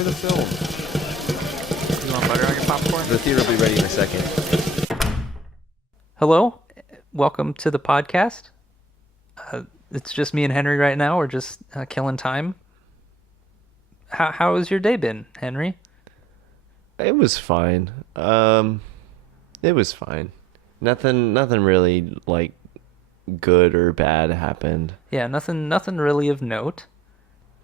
enjoy the film. You want butter on your popcorn? The theater will be ready in a second. Hello, welcome to the podcast. It's just me and Henry right now. We're just killing time. How has your day been, Henry? It was fine. It was fine. Nothing really like good or bad happened. Yeah, nothing really of note.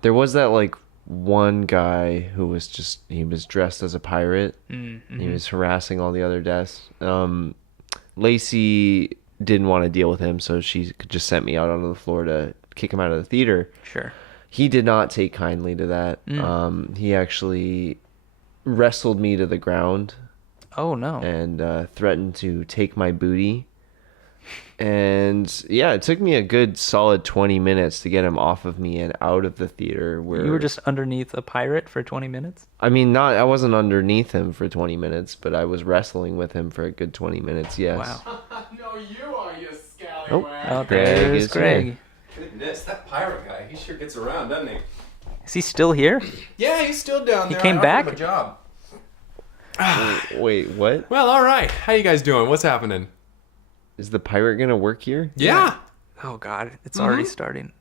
There was that like one guy who was he was dressed as a pirate. Mm-hmm. He was harassing all the other desks. Lacey didn't want to deal with him, so she just sent me out onto the floor to kick him out of the theater. Sure. He did not take kindly to that. He actually wrestled me to the ground. Oh, no. And threatened to take my booty. And yeah, it took me a good solid 20 minutes to get him off of me and out of the theater. Where You were just underneath a pirate for 20 minutes? I mean, I wasn't underneath him for 20 minutes, but I was wrestling with him for a good 20 minutes, yes. Wow. No, you are, you scallywag. Oh, Greg there's is Greg. here. Goodness, that pirate guy, he sure gets around, doesn't he? Is he still here? Yeah, he's still down there. He came I offered back? him a job. Wait, what? Well, all right. How you guys doing? What's happening? Is the pirate gonna work here? Yeah. Oh, God. It's already starting.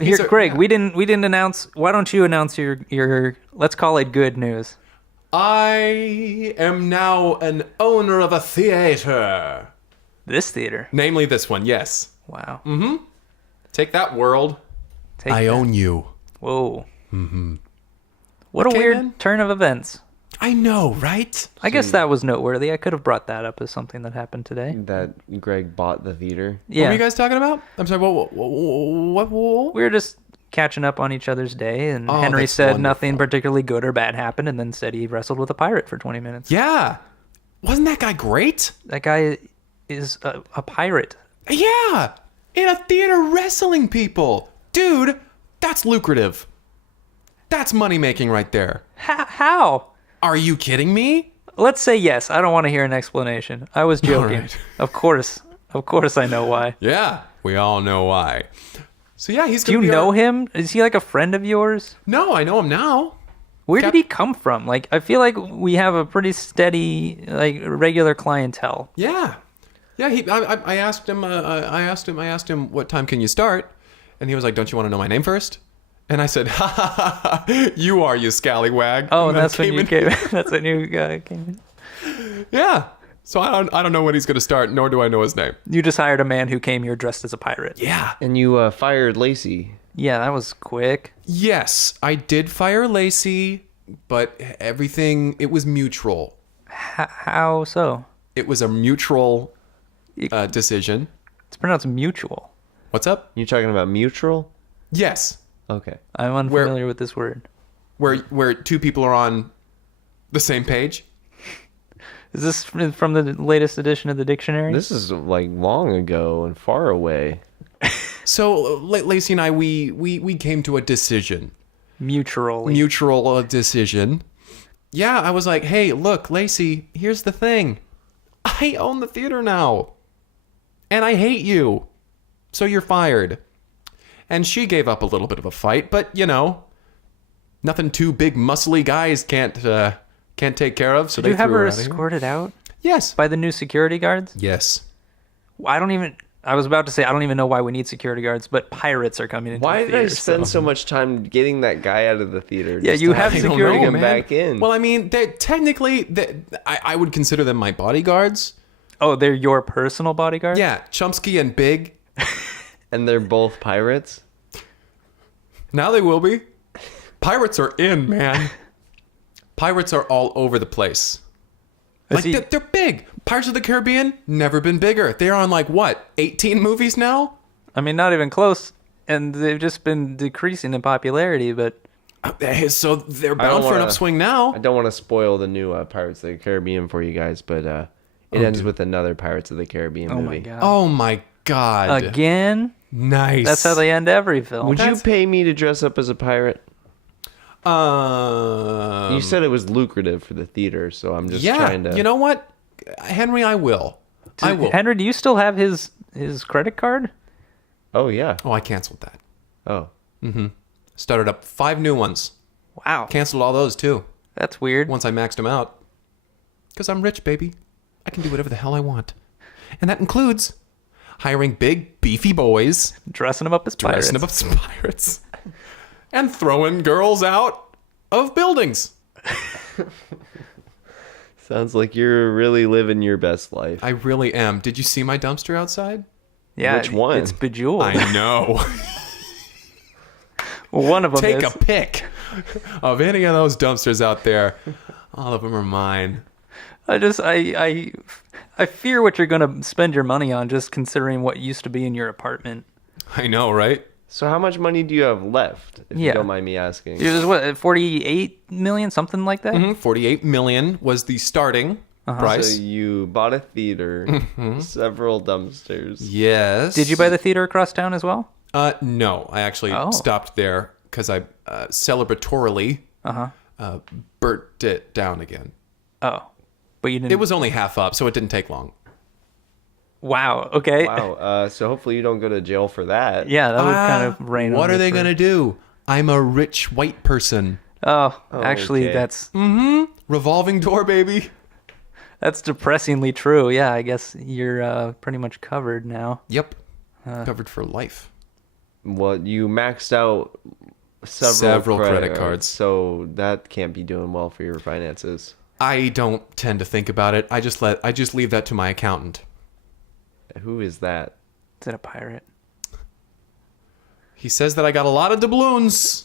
Here, Greg, yeah. we didn't announce. Why don't you announce your let's call it good news? I am now an owner of a theater. This theater. Namely this one, yes. Wow. Take that, world. Take I that. own you. Whoa. Mm-hmm. What a Okay, weird then. turn of events. I know, right? I guess that was noteworthy. I could have brought that up as something that happened today. That Greg bought the theater? What Yeah. were you guys talking about? I'm sorry, what? We were just catching up on each other's day, and Oh, Henry that's said wonderful. nothing particularly good or bad happened, and then said he wrestled with a pirate for 20 minutes. Yeah. Wasn't that guy great? That guy is a pirate. Yeah. In a theater wrestling people. Dude, that's lucrative. That's money making right there. How? Are you kidding me? Let's say yes. I don't want to hear an explanation. I was joking. right. Of course I know why. Yeah, we all know why. So yeah, he's Do gonna you be know our- him? Is he like a friend of yours? No, I know him now. Where did he come from? Like, I feel like we have a pretty steady, like, regular clientele. Yeah. Yeah, I asked him I asked him what time can you start? And he was like, "Don't you want to know my name first?" And I said, "Ha ha ha, ha. You are, you scallywag." Oh, And then that's when you in. came. That's when you came in. Yeah. So I don't know when he's going to start, nor do I know his name. You just hired a man who came here dressed as a pirate. Yeah. And you fired Lacey. Yeah, that was quick. Yes, I did fire Lacey, but it was mutual. How so? It was a mutual decision. It's pronounced mutual. What's up? You talking about mutual? Yes. Okay. I'm unfamiliar with this word. Where two people are on the same page? Is this from the latest edition of the dictionary? This is like long ago and far away. So Lacey and I, we came to a decision. Mutually. Mutual decision. Yeah, I was like, hey, look, Lacey, here's the thing. I own the theater now. And I hate you. So you're fired. And she gave up a little bit of a fight, but, you know, nothing two big muscly guys can't take care of, so Did you they have threw her her out of here. escorted out Yes. by the new security guards? Yes. I was about to say, I don't even know why we need security guards, but pirates are coming into Why the did theater. I spend so much time getting that guy out of the theater? Yeah, just you to have him security him man. back in. Well, I mean, I would consider them my bodyguards. Oh, they're your personal bodyguard? Yeah, Chomsky and Big. And they're both pirates? Now they will be. Pirates are in, man. Pirates are all over the place. Like, they're big. Pirates of the Caribbean, never been bigger. They're on, like, what, 18 movies now? I mean, not even close. And they've just been decreasing in popularity, but So they're I don't bound for an wanna- upswing now. I don't want to spoil the new Pirates of the Caribbean for you guys, but it ends with another Pirates of the Caribbean movie. oh my god. Oh, my God. Again? Nice. That's how they end every film. Would you pay me to dress up as a pirate? You said it was lucrative for the theater, so I'm just trying to... You know what? Henry, I will. I will. Henry, do you still have his credit card? Oh, yeah. Oh, I canceled that. Oh. Started up 5 new ones. Wow. Canceled all those too. That's weird. Once I maxed them out. Because I'm rich, baby. I can do whatever the hell I want. And that includes hiring big, beefy boys, Dressing them up as pirates. dressing them up as pirates, and throwing girls out of buildings. Sounds like you're really living your best life. I really am. Did you see my dumpster outside? Yeah. Which one? It's bejeweled. I know. One of them Take is. a pic of any of those dumpsters out there. All of them are mine. I fear what you're going to spend your money on, just considering what used to be in your apartment. I know, right? So how much money do you have left, if you don't mind me asking? It was what, 48 million, something like that? Mhm. 48 million was the starting price. So you bought a theater, several dumpsters. Yes. Did you buy the theater across town as well? No, I actually Oh. stopped there because I celebratorily burnt it down again. Oh. But you didn't. It was only half up, so it didn't take long. Wow. Okay. Wow. So hopefully you don't go to jail for that. Yeah, that would kind of rain on What me are they for- going to do? I'm a rich white person. Oh, actually, okay. Revolving door, baby. that's depressingly true. Yeah, I guess you're pretty much covered now. Yep. Covered for life. Well, you maxed out Several credit cards. so that can't be doing well for your finances. I don't tend to think about it. I just leave that to my accountant. Who is that? Is it a pirate? He says that I got a lot of doubloons.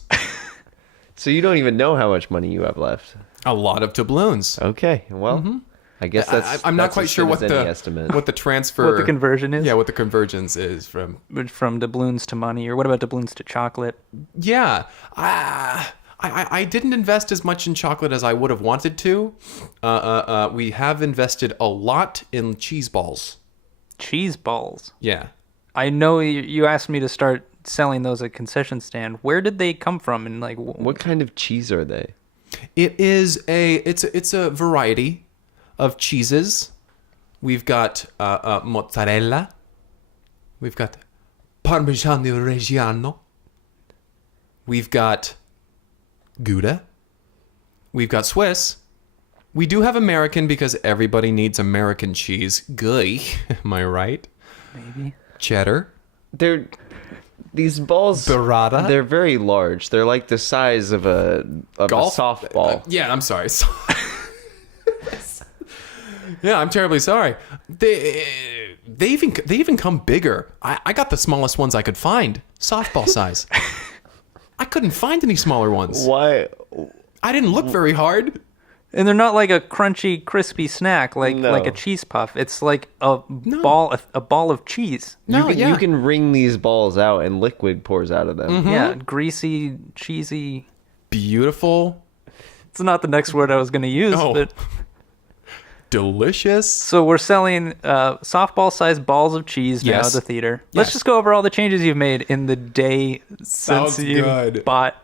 So you don't even know how much money you have left. A lot of doubloons. Okay. Well, I guess that's. I'm not that's quite as sure good what as any the estimate. what the transfer, What the conversion is? Yeah, what the convergence is from. From doubloons to money, or what about doubloons to chocolate? Yeah, I didn't invest as much in chocolate as I would have wanted to. We have invested a lot in cheese balls. Cheese balls. Yeah. I know you asked me to start selling those at concession stand. Where did they come from? And like, What kind of cheese are they? It's a variety of cheeses. We've got mozzarella. We've got Parmigiano Reggiano. We've got Gouda. We've got Swiss. We do have American because everybody needs American cheese. Guy, am I right? maybe. Cheddar. These balls. Burrata. They're very large. They're like the size of a Golf? softball. Yeah, I'm sorry. Yeah, I'm terribly sorry. They even come bigger. I got the smallest ones I could find, softball size. I couldn't find any smaller ones. Why? I didn't look very hard. And they're not like a crunchy, crispy snack like No. a cheese puff. It's like a ball of cheese. No, You can wring these balls out and liquid pours out of them. Mm-hmm. Yeah, greasy, cheesy. Beautiful. It's not the next word I was going to use, Oh. but Delicious. so we're selling softball-sized balls of cheese now Yes. at the theater. Let's Yes. just go over all the changes you've made in the day Sounds since you good. bought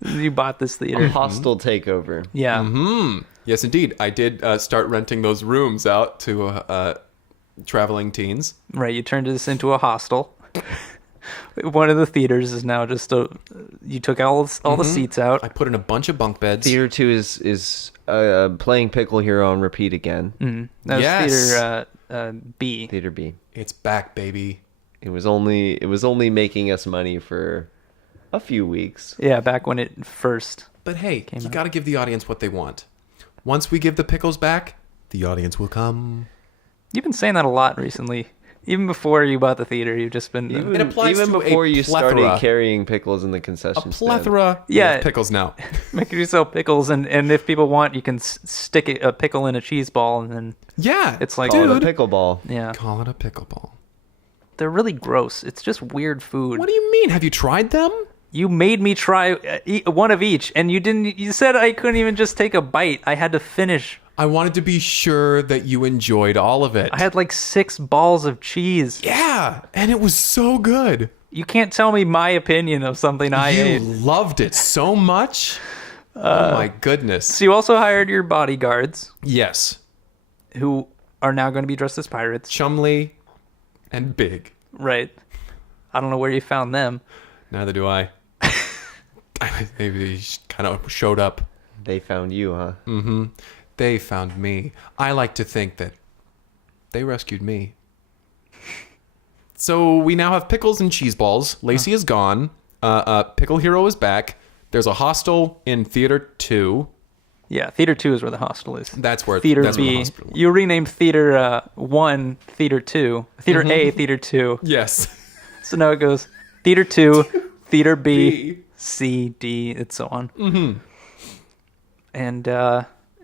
this theater. Hostile takeover. Yeah. Yes, indeed. I did start renting those rooms out to traveling teens. Right, you turned this into a hostel. One of the theaters is now just you took all the seats out. I put in a bunch of bunk beds. Theater 2 is playing Pickle Hero on repeat again. That was Yes. theater B. Theater B. It's back, baby. It was only making us money for a few weeks. Yeah, back when it first. But hey, you got to give the audience what they want. Once we give the pickles back, the audience will come. You've been saying that a lot recently. Even before you bought the theater, you've just been. It applies even to before a you started plethora. carrying pickles in the concession A stand. plethora Yeah. of pickles now. making you sell pickles, and if people want, you can stick a pickle in a cheese ball, and then Yeah. it's like, Call it Dude. a pickleball. yeah, Call it a pickleball. they're really gross. It's just weird food. What do you mean? Have you tried them? You made me try one of each, and you didn't. You said I couldn't even just take a bite. I had to finish. I wanted to be sure that you enjoyed all of it. I had like 6 balls of cheese. Yeah, and it was so good. You can't tell me my opinion of something I You ate. loved it so much. Oh my goodness. So you also hired your bodyguards, Yes. who are now going to be dressed as pirates. Chumley and Big. Right. I don't know where you found them. Neither do I. Maybe they kind of showed up. They found you, huh? They found me. I like to think that they rescued me. So we now have pickles and cheese balls. Lacey is gone. Pickle Hero is back. There's a hostel in Theater 2. Yeah, Theater 2 is where the hostel is. That's where Theater that's where the B. hospital is. You renamed Theater 1 Theater 2. Theater A Theater 2. Yes. So now it goes Theater 2, Theater B, B. C, D, and so on. Mm-hmm.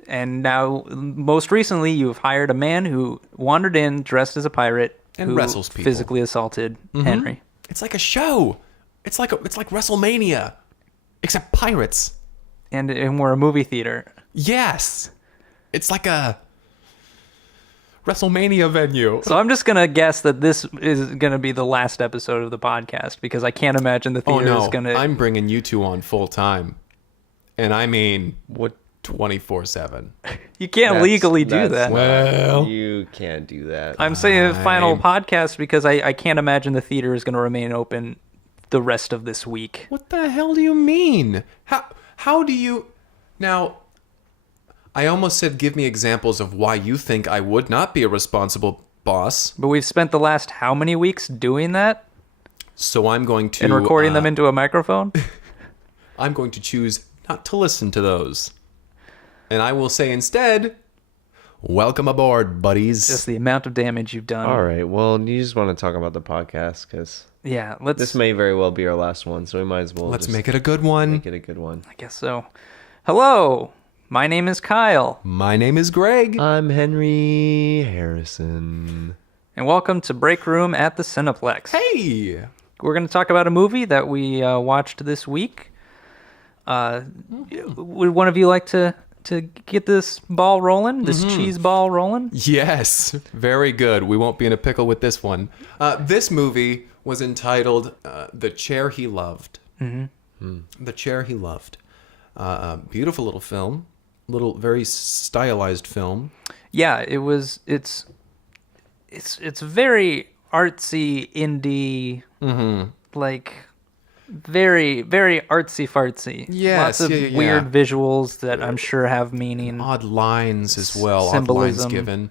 And now, most recently, you've hired a man who wandered in dressed as a pirate And who wrestles people. physically assaulted Henry. It's like a show. It's like WrestleMania, except pirates. And we're a movie theater. Yes. It's like a WrestleMania venue. So I'm just going to guess that this is going to be the last episode of the podcast because I can't imagine the Oh theater no, is going to... I'm bringing you two on full time. And I mean What? 24/7. You can't legally do that. Well, You can't do that. I'm saying final podcast because I can't imagine the theater is going to remain open the rest of this week. what the hell do you mean? How do you... Now, I almost said give me examples of why you think I would not be a responsible boss. But we've spent the last how many weeks doing that So I'm going to... and recording them into a microphone? I'm going to choose not to listen to those. And I will say instead, welcome aboard, buddies. Just the amount of damage you've done. All right. Well, you just want to talk about the podcast because Yeah, let's... this may very well be our last one, so we might as well Let's just make it a good one. make it a good one. I guess so. Hello, my name is Kyle, My name is Greg. I'm Henry Harrison. and welcome to Break Room at the Cineplex. Hey! We're going to talk about a movie that we watched this week. Would one of you like to get this ball rolling, this cheese ball rolling? Yes, very good. We won't be in a pickle with this one. This movie was entitled The Chair He Loved. The Chair He Loved. Beautiful little film. Very stylized film. Yeah, it was. It's very artsy, indie, like very very artsy fartsy. Yes, lots of yeah. weird visuals that I'm sure have meaning. Odd lines as well. Symbolism. Odd lines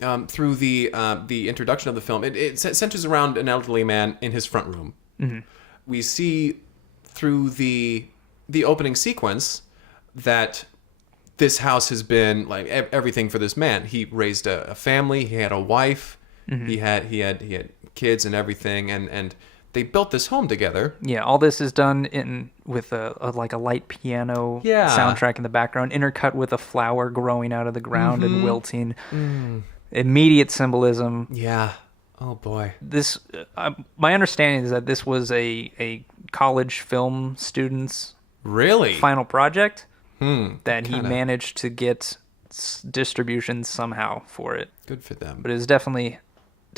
given. Through the introduction of the film, it centers around an elderly man in his front room. We see through the opening sequence that this house has been like everything for this man. He raised a family. He had a wife. He had kids and everything, and they built this home together. Yeah, all this is done with a like a light piano Yeah. soundtrack in the background, intercut with a flower growing out of the ground and wilting. Immediate symbolism. Yeah. Oh boy. This, my understanding is that this was a college film student's Really? final project that he managed to get distribution somehow for it. Good for them. But it was definitely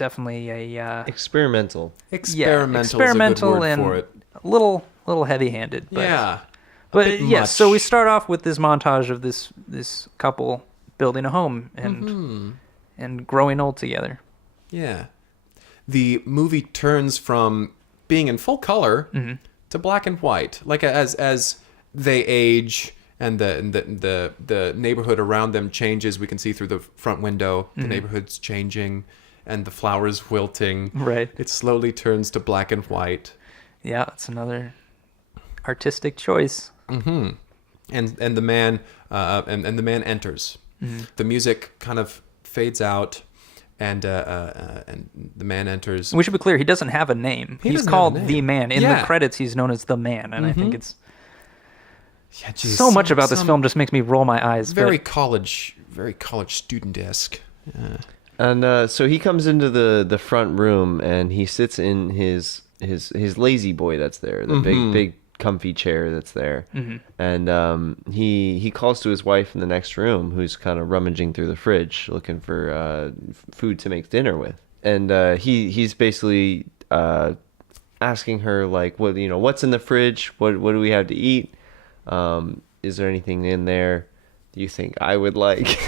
a Experimental. Experimental is a good word and for it. a little heavy-handed. But, Yeah. but bit yes, much. so we start off with this montage of this couple building a home and growing old together. Yeah. The movie turns from being in full color to black and white. Like as they age and the neighborhood around them changes, we can see through the front window the neighborhood's changing and the flowers wilting. Right. It slowly turns to black and white. Yeah, it's another artistic choice. And the man and the man enters. The music kind of fades out, and the man enters. We should be clear, he doesn't have a name. He's doesn't have called a name. The Man. In Yeah. the credits, he's known as The Man, and I think it's Yeah, geez, so much about this some film just makes me roll my eyes. very but college student-esque. And so he comes into the front room and he sits in his lazy boy that's there, the big comfy chair that's there. And he calls to his wife in the next room, who's kind of rummaging through the fridge looking for food to make dinner with. And he's basically asking her like, what's in the fridge? What do we have to eat? Is there anything in there you think I would like?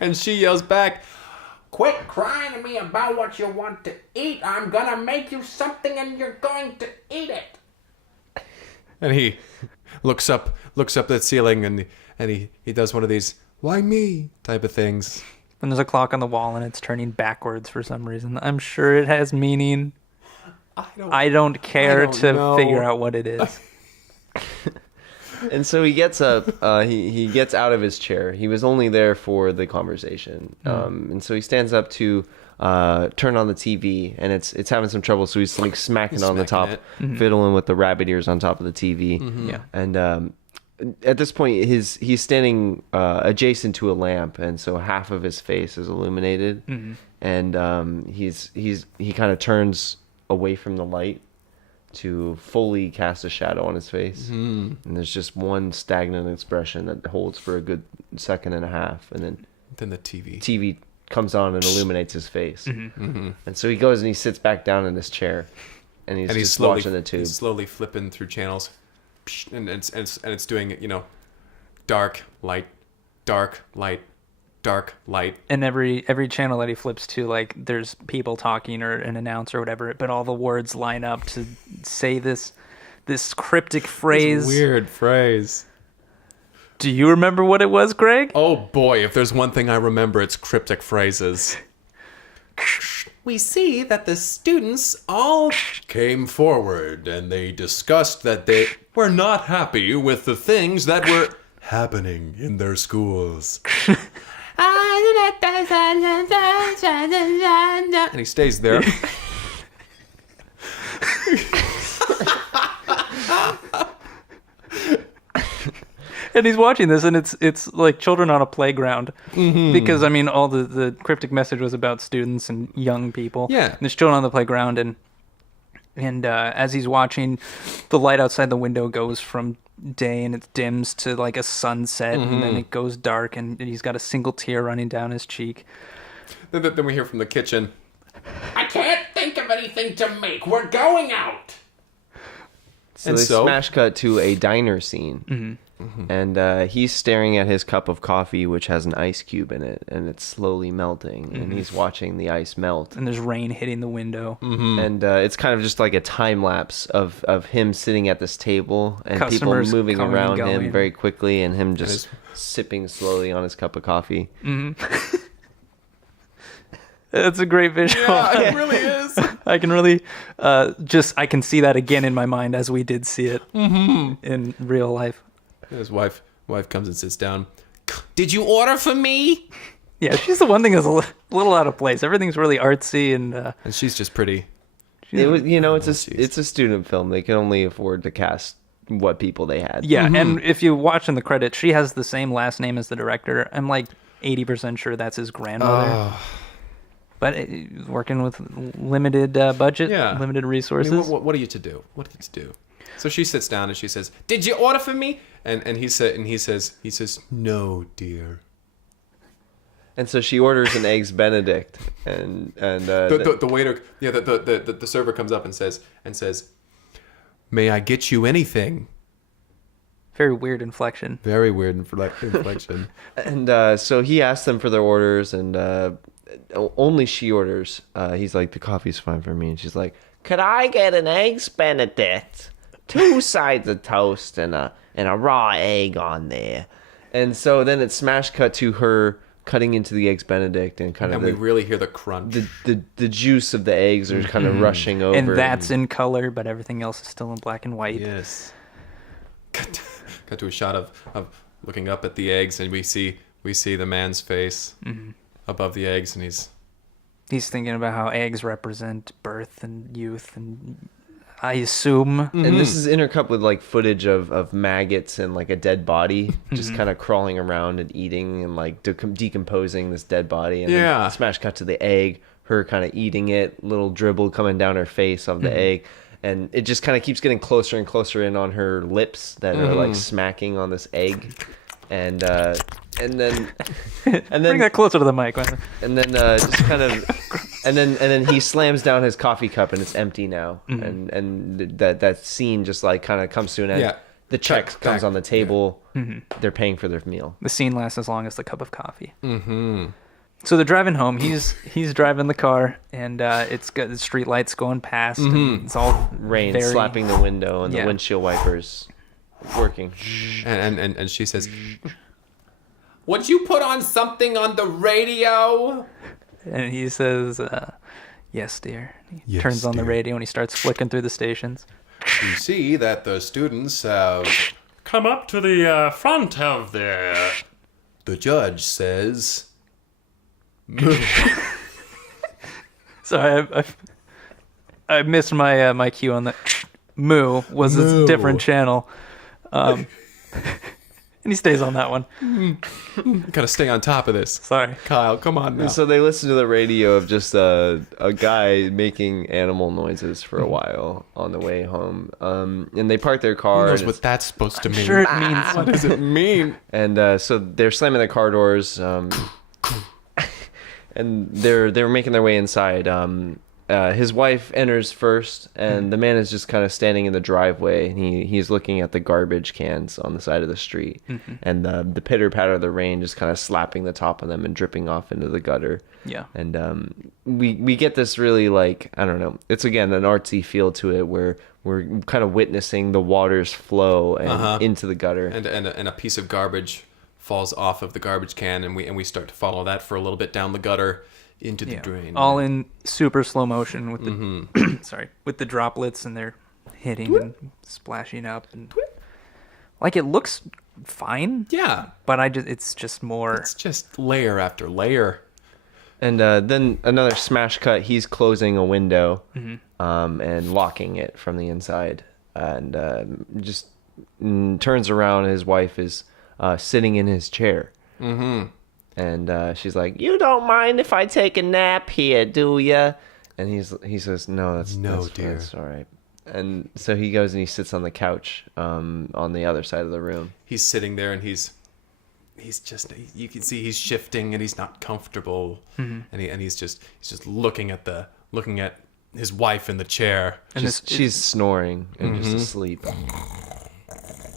And she yells back, Quit crying to me about what you want to eat. I'm gonna make you something and you're going to eat it. And he looks up at the ceiling and he does one of these "why me" type of things. And there's a clock on the wall and it's turning backwards for some reason. I'm sure it has meaning. I don't care to know. figure out what it is. And so he gets up, he gets out of his chair. He was only there for the conversation. And so he stands up to turn on the TV, and it's having some trouble, so he's like smacking on the top, fiddling with the rabbit ears on top of the TV. Yeah. And at this point, he's standing adjacent to a lamp, and so half of his face is illuminated. And he kind of turns away from the light to fully cast a shadow on his face. And there's just one stagnant expression that holds for a good second and a half, and then the TV comes on and illuminates his face. And so he goes and he sits back down in his chair, and he's just slowly watching the tube. He's slowly flipping through channels, and it's doing, you know, dark light, dark light, dark light. And every channel that he flips to, like, there's people talking or an announcer or whatever, but all the words line up to say this cryptic phrase. This weird phrase. Do you remember what it was, Greg? Oh boy, if there's one thing I remember, it's cryptic phrases. We see that the students all came forward and they discussed that they were not happy with the things that were happening in their schools. And he stays there. And he's watching this, and it's like children on a playground. Because, I mean, all the cryptic message was about students and young people. Yeah. And there's children on the playground, and as he's watching, the light outside the window goes from day and it dims to like a sunset, and then it goes dark, and he's got a single tear running down his cheek. Then we hear from the kitchen. I can't think of anything to make. We're going out. So they smash cut to a diner scene. And he's staring at his cup of coffee, which has an ice cube in it, and it's slowly melting. And he's watching the ice melt. And there's rain hitting the window. And it's kind of just like a time lapse of him sitting at this table and Customers people moving coming and around him going. very quickly, and him just sipping slowly on his cup of coffee. It's a great visual. Yeah, it really is. I can really I can see that again in my mind as we did see it in real life. His wife comes and sits down. Did you order for me? Yeah, she's the one thing that's a little out of place. Everything's really artsy and she's just pretty. It was, it's a student film. They can only afford to cast what people they had. yeah. And if you watch in the credits, she has the same last name as the director. I'm like 80% sure that's his grandmother. But working with limited budget, limited resources. I mean, what are you to do? What are you to do? So she sits down and she says, "Did you order for me?" And he says, "No, dear." And so she orders an eggs Benedict, and The waiter, the server comes up and says, "May I get you anything?" Very weird inflection. Very weird inflection. And so he asks them for their orders, and only she orders. He's like, "The coffee's fine for me," and she's like, "Could I get an eggs Benedict? 2 sides of toast and a raw egg on there." And so then it's smash cut to her cutting into the eggs Benedict, and we really hear the crunch. The juice of the eggs are kind of rushing over. And that's in color, but everything else is still in black and white. Yes. Cut to a shot of looking up at the eggs, and we see the man's face above the eggs, and he's thinking about how eggs represent birth and youth, and I assume. And this is intercut with like footage of maggots and like a dead body just kind of crawling around and eating and like decomposing this dead body. And then smash cut to the egg, her kind of eating it, little dribble coming down her face of the egg. And it just kind of keeps getting closer and closer in on her lips that are like smacking on this egg. And then Bring that closer to the mic. and then just kind of and then he slams down his coffee cup and it's empty now. And that scene just like kind of comes to an end. Yeah. The check comes back. on the table. They're paying for their meal. The scene lasts as long as the cup of coffee. So they're driving home. He's driving the car, and it's got the street lights going past. And it's all Rain very... slapping the window and Yeah. the windshield wipers working. And she says, Would you put on something on the radio? And he says, "Yes, dear." He Yes, turns on the dear. radio and he starts flicking through the stations. "You see that the students have..." Come up to the front of the... The judge says... So I missed my my cue on that. Moo was Moo. a different channel, and he stays on that one. Gotta stay on top of this. Sorry. Kyle, come on now. So they listen to the radio of just a guy making animal noises for a while on the way home. And they park their car. Who knows and what that's supposed to mean? Sure, it means What does it mean? And so they're slamming the car doors, and they're making their way inside. His wife enters first, and the man is just kind of standing in the driveway, and he's looking at the garbage cans on the side of the street, and the pitter patter of the rain just kind of slapping the top of them and dripping off into the gutter. Yeah. And we get this really, like, I don't know, it's again an artsy feel to it where we're kind of witnessing the waters flow and into the gutter. And a piece of garbage falls off of the garbage can, and we start to follow that for a little bit down the gutter into the drain. All in super slow motion with the sorry, with the droplets, and they're hitting and splashing up, and like it looks fine. Yeah. But it's just more. It's just layer after layer. And then another smash cut. He's closing a window and locking it from the inside, and just turns around. His wife is sitting in his chair, and she's like, "You don't mind if I take a nap here, do ya?" And he says, "No, that's dear. that's all right." And so he goes and he sits on the couch on the other side of the room. He's sitting there, and he's just, you can see he's shifting, and he's not comfortable, and he's just looking at his wife in the chair. And She's snoring and just asleep.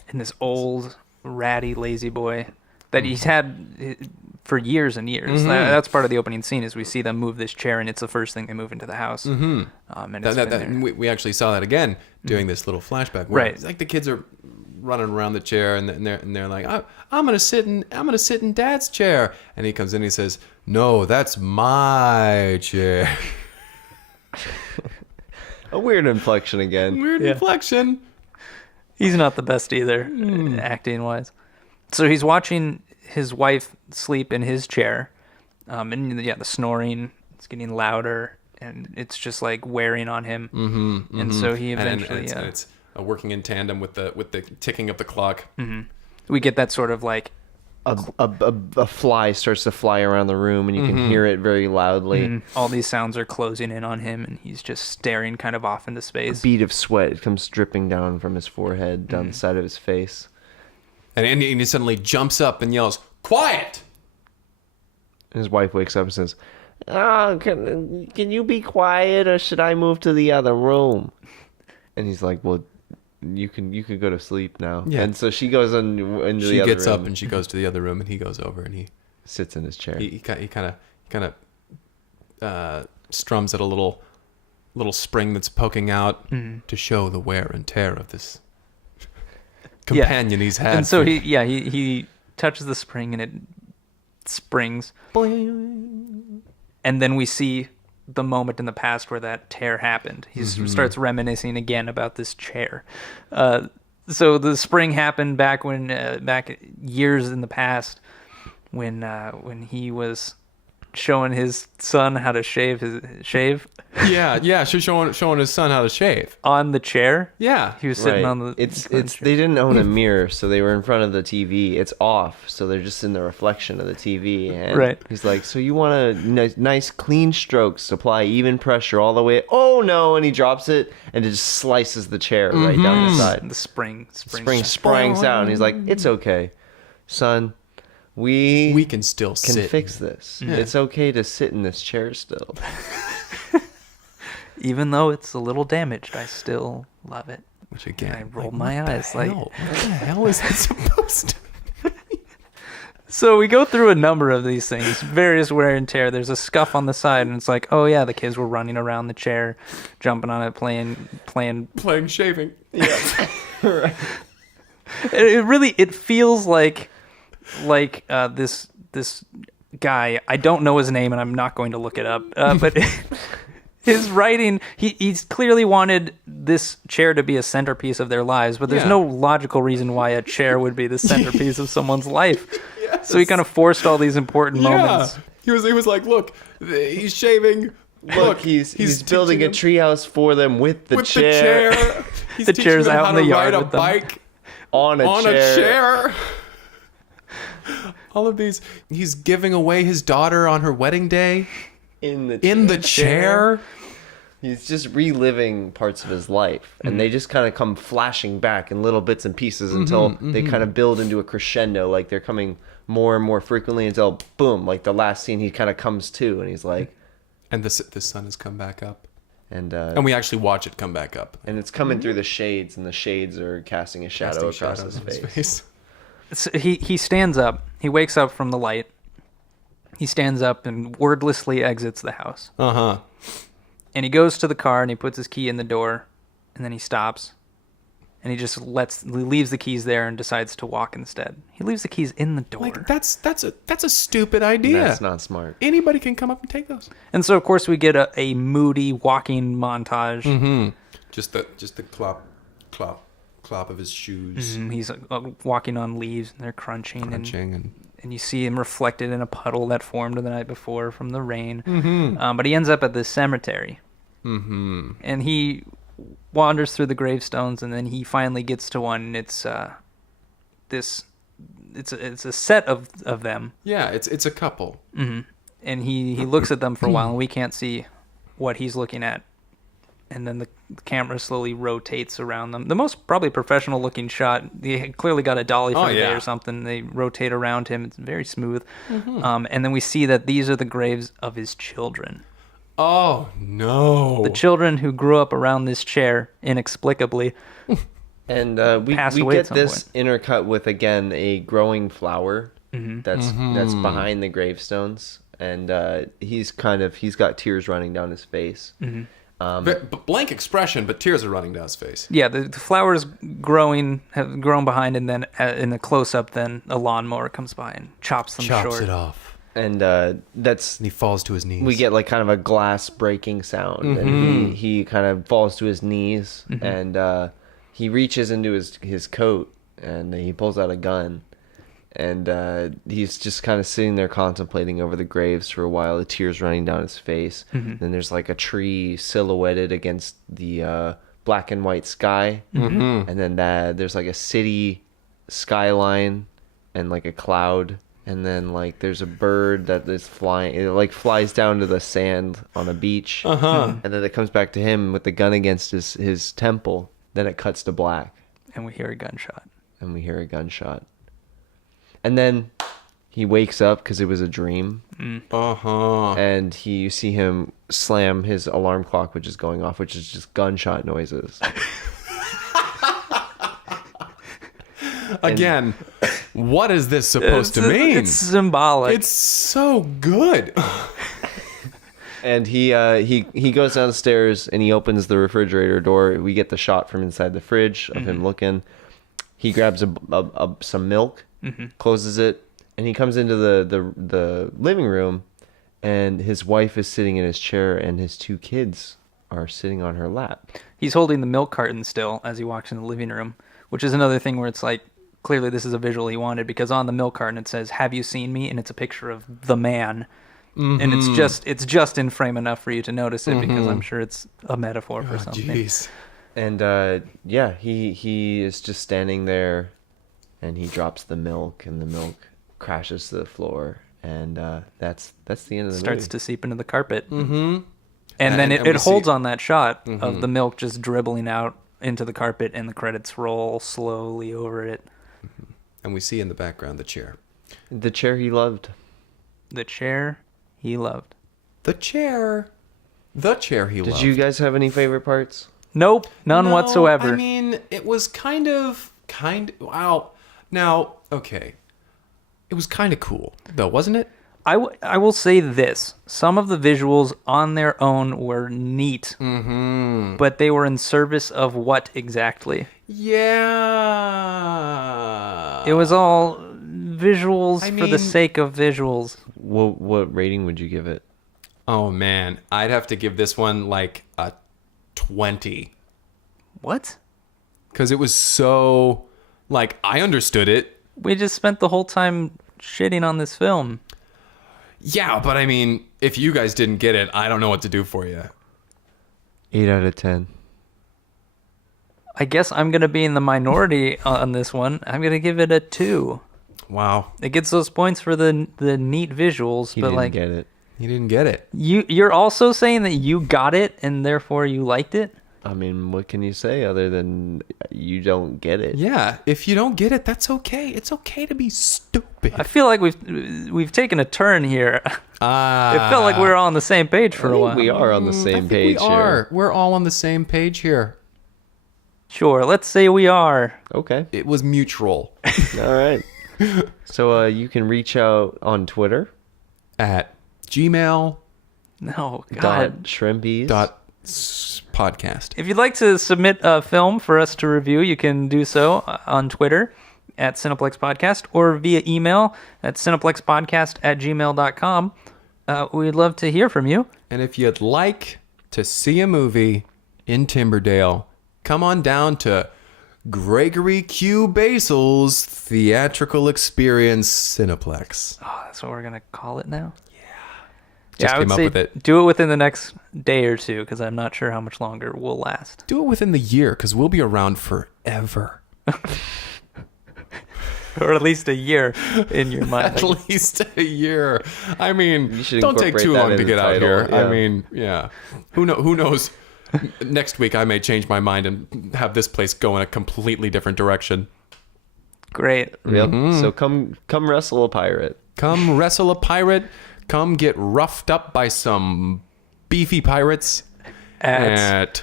and this old ratty lazy boy that he's had for years and years. That's part of the opening scene, is we see them move this chair, and it's the first thing they move into the house. And it's been there. We actually saw that again during this little flashback. Where Right. It's like the kids are running around the chair, and they're like, I'm gonna sit in Dad's chair, and he comes in and he says, "No, that's my chair." A weird inflection again. Weird inflection. He's not the best either, acting wise. So he's watching his wife sleep in his chair, and the snoring is getting louder, and it's just like wearing on him. And so he eventually and it's working in tandem with the ticking of the clock. we get that sort of like A fly starts to fly around the room, and you can hear it very loudly. all these sounds are closing in on him, and he's just staring kind of off into space. Bead of sweat comes dripping down from his forehead down the side of his face. And he suddenly jumps up and yells, "Quiet!" And his wife wakes up and says, "Oh, can you be quiet, or should I move to the other room?" And he's like, "Well, you can go to sleep now." Yeah. And so she goes into the other room. She gets up and she goes to the other room, and he goes over and he sits in his chair. he kind of strums at a little spring that's poking out to show the wear and tear of this companion he's had. And so he touches the spring, and it springs. And then we see the moment in the past where that tear happened. He starts reminiscing again about this chair. So the spring happened back years in the past when he was showing his son how to shave. She's showing his son how to shave. On the chair. Yeah. He was sitting Right. on the. It's they didn't own a mirror, so they were in front of the TV. It's off, so they're just in the reflection of the TV. And Right. he's like, "So you want a nice clean strokes, apply even pressure all the way." Oh no! And he drops it, and it just slices the chair right down the side. The spring Springs out, and he's like, "It's okay, son. We can still can sit. fix this. It's okay to sit in this chair still." Even though it's a little damaged, I still love it. Which again, I rolled my eyes like. what the hell is that supposed to? So we go through a number of these things, various wear and tear. There's a scuff on the side, and it's like, oh yeah, the kids were running around the chair, jumping on it, playing. shaving. Yeah. Right. It feels like this guy. I don't know his name, and I'm not going to look it up. But his writing, he's clearly wanted this chair to be a centerpiece of their lives, but there's no logical reason why a chair would be the centerpiece of someone's life. Yes. So he kind of forced all these important moments. He was like, look, he's shaving. Look, he's building a treehouse for them with the chair. The chair. He's The teaching chair's them out how in the to yard ride a with them. bike on a on chair. a chair. All of these. He's giving away his daughter on her wedding day In the chair. He's just reliving parts of his life, and they just kind of come flashing back in little bits and pieces until they kind of build into a crescendo. Like they're coming more and more frequently until boom, like the last scene, he kind of comes to, and he's like, And the sun has come back up. and And we actually watch it come back up. and it's coming through the shades, and the shades are casting a shadow across his face. So he stands up. He wakes up from the light. He stands up and wordlessly exits the house. Uh-huh. And he goes to the car and he puts his key in the door, and then he stops. And he just leaves the keys there and decides to walk instead. He leaves the keys in the door. Like that's a stupid idea. That's not smart. Anybody can come up and take those. And so of course we get a moody walking montage. Mm-hmm. Just the clop of his shoes. He's walking on leaves and they're crunching. And And you see him reflected in a puddle that formed the night before from the rain. But he ends up at this cemetery. And he wanders through the gravestones, and then he finally gets to one. And it's a set of them. Yeah, it's a couple. And he looks at them for a while, and we can't see what he's looking at. And then the camera slowly rotates around them. The most probably professional looking shot. They clearly got a dolly for the day or something. They rotate around him. It's very smooth. And then we see that these are the graves of his children. Oh no! The children who grew up around this chair inexplicably. And we Passed away get at some this intercut with, again, a growing flower that's behind the gravestones, and he's got tears running down his face. Blank expression, but tears are running down his face. Yeah, the flowers have grown behind, and then in the close-up, then a lawnmower comes by and chops them short. Chops it off. And that's And he falls to his knees. we get like kind of a glass breaking sound, and he kind of falls to his knees, and he reaches into his coat, and he pulls out a gun, and he's just kind of sitting there contemplating over the graves for a while, the tears running down his face. Then there's like a tree silhouetted against the black and white sky, and then there's like a city skyline and like a cloud. And then, like, there's a bird that is flying. It, like, flies down to the sand on a beach. And then it comes back to him with the gun against his temple. Then it cuts to black. And we hear a gunshot. And then he wakes up because it was a dream. And you see him slam his alarm clock, which is going off, which is just gunshot noises. Again, what is this supposed to mean? It's symbolic. It's so good. And he goes downstairs and he opens the refrigerator door. We get the shot from inside the fridge of him looking. He grabs some milk, closes it, and he comes into the living room, and his wife is sitting in his chair, and his two kids are sitting on her lap. He's holding the milk carton still as he walks in the living room, which is another thing where it's like, clearly this is a visual he wanted, because on the milk carton it says, "Have you seen me?" And it's a picture of the man. And it's just in frame enough for you to notice it, because I'm sure it's a metaphor for something. Jeez. And he is just standing there, and he drops the milk, and the milk crashes to the floor, and that's the end of the Starts movie. to seep into the carpet. And then and it we holds see- on that shot of the milk just dribbling out into the carpet, and the credits roll slowly over it. And we see in the background the chair. The chair he loved. The chair he loved. The chair he loved. Did you guys have any favorite parts? Nope, none No, whatsoever. I mean, it was kind of wow. Now, okay. It was kind of cool, though, wasn't it? I will say this. Some of the visuals on their own were neat, but they were in service of what exactly? Yeah. It was all visuals for the sake of visuals. What rating would you give it? Oh, man. I'd have to give this one like a 20. What? Because it was so, like, I understood it. We just spent the whole time shitting on this film. Yeah, but I mean, if you guys didn't get it, I don't know what to do for you. 8 out of 10. I guess I'm going to be in the minority on this one. I'm going to give it a 2. Wow. It gets those points for the neat visuals, He but didn't like get it. You didn't get it. you're also saying that you got it and therefore you liked it? I mean, what can you say other than you don't get it? Yeah, if you don't get it, that's okay. It's okay to be stupid. I feel like we've taken a turn here. It felt like we were all on the same page for I a think while. we are on the same page we are. here. We're all on the same page here. Sure, let's say we are. Okay. It was mutual. All right. So you can reach out on Twitter. At Gmail. No, God. Dot shrimpies. Podcast. If you'd like to submit a film for us to review, you can do so on Twitter at Cineplex Podcast or via email at cineplexpodcast@gmail.com. We'd love to hear from you. And if you'd like to see a movie in Timberdale, come on down to Gregory Q. Basil's Theatrical Experience Cineplex. Oh, that's what we're going to call it now? Just I would came up say with it. do it within the next day or two because I'm not sure how much longer we'll last. Do it within the year because we'll be around forever. Or at least a year in your mind. At least a year. I mean, You should don't take incorporate too that long in to the get out title, here. I yeah. mean, yeah. Who knows? Next week I may change my mind and have this place go in a completely different direction. Great. Yep. So come wrestle a pirate. Come wrestle a pirate. Come get roughed up by some beefy pirates at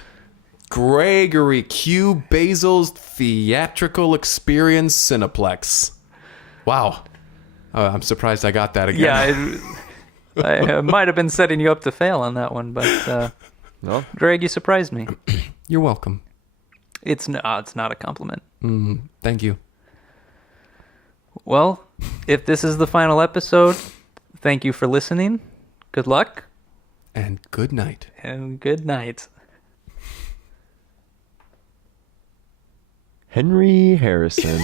Gregory Q. Basil's Theatrical Experience Cineplex. Wow. I'm surprised I got that again. Yeah, I might have been setting you up to fail on that one, but No. Greg, you surprised me. You're welcome. It's not a compliment. Thank you. Well, if this is the final episode, thank you for listening. Good luck. And good night. And good night. Henry Harrison.